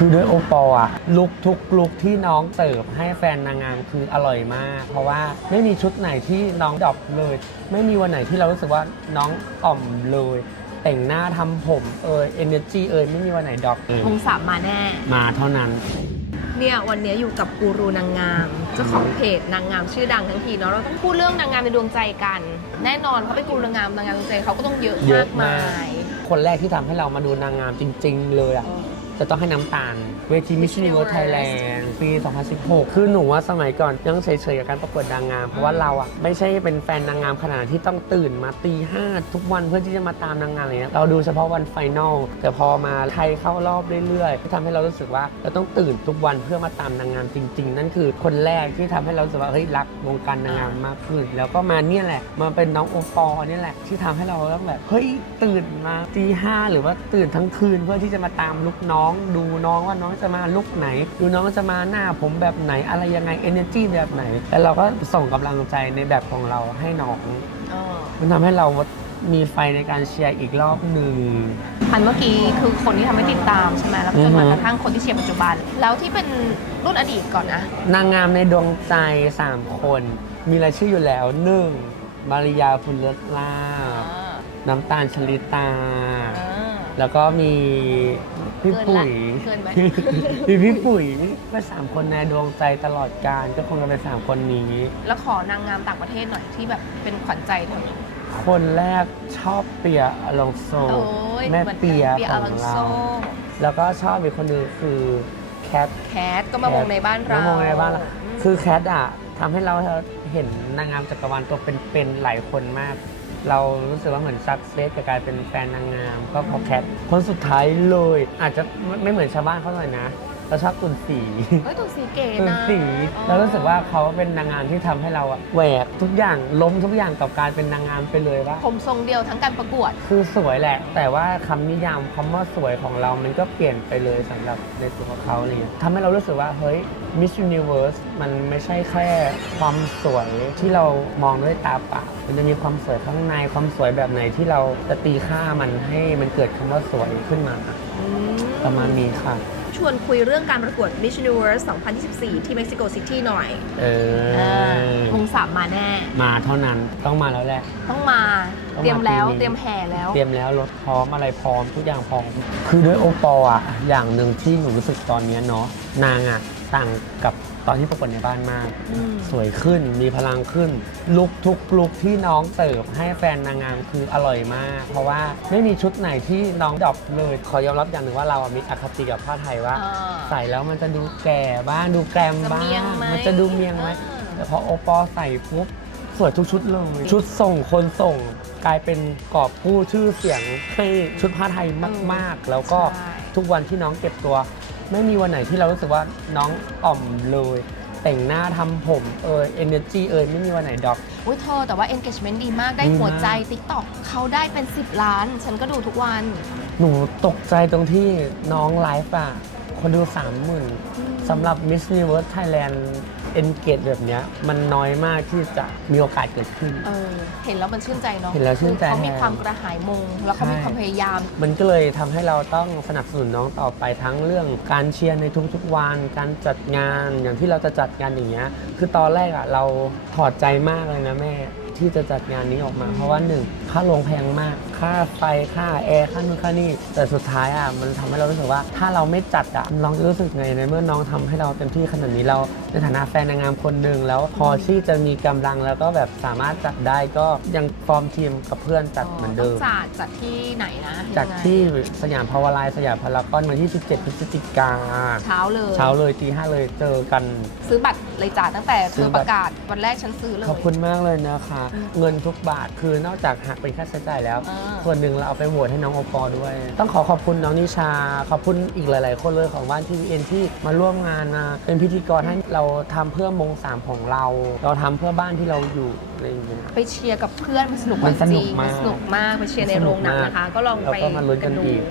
คือด้วยโอปอลอะลุกทุกลุกที่น้องเสิร์ฟให้แฟนนางงามคืออร่อยมาก เพราะว่าไม่มีชุดไหนที่น้องดรอปเลย ไม่มีวันไหนที่เรารู้สึกว่าน้องอ่อมเลย แต่งหน้าทำผมเอยเอเนอร์จีเอยไม่มีวันไหนดรอปเลยวงสามมาแน่ มาเท่านั้น เนี่ยวันนี้อยู่กับกูรูนางงามเจ้าของเพจนางงามชื่อดังทั้งทีเนาะเราต้องพูดเรื่องนางงามในดวงใจกัน แน่นอนเขาเป็นกูรูนางงามนางงามในดวงใจเขาก็ต้องเยอะเยมาอะกมามาก ย คนแรกที่ทำให้เรามาดูนางงามจริง ๆ เลยอะ จะต้องให้น้ำตาล เวที Miss Universe Thailand ปี 2016 คือหนูว่าสมัยก่อนยังเฉยๆกับการประกวดนางงาม เพราะว่าเราอะไม่ใช่เป็นแฟนนางงามขนาดที่ต้องตื่นมาตีห้าทุกวันเพื่อที่จะมาตามนางงามอะไรเงี้ยเราดูเฉพาะวันไฟนอลแต่พอมาไทยเข้ารอบเรื่อยๆก็ทำให้เรารู้สึกว่าเราต้องตื่นทุกวันเพื่อมาตามนางงามจริง ๆ นั่นคือคนแรกที่ทำให้เรารู้สึกว่าเฮ้ยรักวงการนางงามมากขึ้น แล้วก็มาเนี่ยแหละมาเป็นน้องโอปอลเนี่ยแหละที่ทำให้เราต้องแบบเฮ้ยตื่นมาตีห้าหรือว่าตื่นทั้งคืนเพื่อที่จะมาตามลุกน้องดูน้องว่าน้องจะมาลุกไหน ดูน้องจะมาหน้าผมแบบไหนอะไรยังไง energy แบบไหน แล้วเราก็ส่งกำลังใจในแบบของเราให้น้องเออมันทำให้เรามีไฟในการเชียร์อีกรอบหนึ่งอันเมื่อกี้คือคนที่ทำให้ติดตามใช่ไหมแล้วก็จนมาอือฮึกระทั่งคนที่เชียร์ปัจจุบัน แล้วที่เป็นรุ่นอดีตก่อนนะนางงามในดวงใจ 3 คน มีรายชื่ออยู่แล้ว 1. มาริยาพุลเลศลาบน้ำตาลชลิตา แล้วก็มีพี่ปุ๋ยเกินไหม มีพี่ปุ๋ยก็สามคนในดวงใจตลอดการก็คงจะเป็นสามคนนี้ แล้วขอนางงามต่างประเทศหน่อยที่แบบเป็นขวัญใจเธอ คนแรกชอบเปียอลองโซโอ้ยแม่หอนเปียเปียขอองลังเราโซแล้วก็ชอบอีกคนหนึงคือแคท แคทก็มาวงในบ้านเรามาวงในบ้านเราอืมคือแคทอะทำให้เราเห็นนางงามจักรวาลตัวเป็นๆหลายคนมาก เรารู้สึกว่าเหมือนซักเซสกับการเป็นแฟนนางงามก็เพราะแคทคนสุดท้ายเลย อาจจะไม่ไม่เหมือนชาวบ้านเขาหน่อยนะ เราชอบตุนสีเฮ้ยตัวสีเก๋ตุนนะสีอ๋อเรารู้สึกว่าเขาเป็นนางงามที่ทำให้เราอะแหวกทุกอย่างล้มทุกอย่างกับการเป็นนางงามไปเลยว่า ผมทรงเดียวทั้งการประกวด คือสวยแหละ แต่ว่าคำนิยามคำว่าสวยของเรามันก็เปลี่ยนไปเลยสำหรับในตัวของเขาอะไรเงี้ยทำให้เรารู้สึกว่า เฮ้ย Miss Universe มันไม่ใช่แค่ความสวยที่เรามองด้วยตาเปล่ามันจะมีความสวยข้างในความสวยแบบไหนที่เราจะตีค่ามันให้มันเกิดคำว่าสวยขึ้นมา อืมประมาณนี้ค่ะ ชวนคุยเรื่องการประกวด Miss Universe 2024 ที่เม็กซิโกซิตี้หน่อย เออวงสามมาแน่ มาเท่านั้นต้องมาแล้วแหละ ต้องมา ต้องมาเตรียมแล้ว ปีนี้ เตรียมแห่แล้ว เตรียมแล้วรถพร้อมอะไรพร้อมทุกอย่างพร้อม คือด้วยโอปอลอะอย่างหนึ่งที่หนูรู้สึกตอนเนี้ยเนาะนางอะต่างกับ ตอนที่ประกวดในบ้านมากอืมสวยขึ้นมีพลังขึ้น ลุกทุกลุกที่น้องเสิร์ฟให้แฟนนางงามคืออร่อยมาก เพราะว่าไม่มีชุดไหนที่น้องดรอปเลย ขอยอมรับอย่างหนึ่งว่าเราอะมีอคติกับผ้าไทยว่าอ่า ใส่แล้วมันจะดูแก่บ้างดูแกรมจะบ้าเมียงงไหมมันจะดูเมียงไหมอ่าแต่พอโอปอใส่ปุ๊บสวยทุกชุดเลย ชุดส่งคนส่งกลายเป็นกอบกู้ชื่อเสียงให้ชุดผ้าไทยมาก ๆ แล้วก็ใช่ทุกวันที่น้องเก็บตัว ไม่มีวันไหนที่เรารู้สึกว่าน้องอ่อมเลย แต่งหน้าทำผมเอยเอเนอร์จีเอยไม่มีวันไหนดรอปอุ้ยเธอแต่ว่า engagement ดีมากได้ดีมาก หัวใจ TikTok เขาได้เป็น 10 ล้าน ฉันก็ดูทุกวัน หนูตกใจตรงที่น้องไลฟ์อะคนดูสามหมื่นสำหรับ Miss Universe Thailand Engage แบบเนี้ยมันน้อยมากที่จะมีโอกาสเกิดขึ้น เออเห็นแล้วมันชื่นใจเนาะเห็นแล้วชื่นใจคือเขามีแทนความกระหายมง แล้วเขามีใช่ความพยายาม มันก็เลยทำให้เราต้องสนับสนุนน้องต่อไปทั้งเรื่องการเชียร์ในทุกๆวัน การจัดงานอย่างที่เราจะจัดงานอย่างเงี้ย คือตอนแรกอะเราถอดใจมากเลยนะแม่ ที่จะจัดงานนี้ออกมา เพราะว่าหนึ่งค่าโรงแพงมาก ค่าไฟค่าแอร์ค่านู่นค่านี่แต่สุดท้ายอะมันทำให้เรารู้สึกว่า ถ้าเราไม่จัดอะน้องจะรู้สึกไงในเมื่อน้องทำให้เราเต็มที่ขนาดนี้เราในฐานะแฟนนางงามคนหนึ่งแล้วพอที่จะมีกำลังแล้วก็แบบสามารถจัดได้ก็ยังฟอร์มทีมกับเพื่อนจัดเหมือนเดิมต้องจัดจัดที่ไหนนะจากยังไงที่สยามพาวาไลน์สยามพารากอนวันที่ 17 พฤศจิกาเช้าเลยเช้าเลยตีห้าเลยเจอกัน ซื้อบัตรเลยจ้าตั้งแต่ซื้เธออบัปตรระกาศวันแรกฉันซื้อเลยขอบคุณมากเลยนะคะเงินทุกบาทคือนอกจากหักเป็นค่าใช้จ่ายแล้ว อ่า ส่วนหนึ่งเราเอาไปโหวตให้น้องโอปอด้วย ต้องขอขอบคุณน้องนิชา ขอบคุณอีกหลาย ๆ คนเลยของบ้านทีวีเอ็นที่มาร่วมงานมาเป็นพิธีกรให้เราทำเพื่อมงสามของเรา เราทำเพื่อบ้านที่เราอยู่อะไรอย่างเงี้ย ไปเชียร์กับเพื่อนมันสนุกมันสนุกจริงมากสนุกมากไปเชียร์ในโรงหนังนะคะ ก็ลองแล้วไปก็มาลุ้นกันดูอีก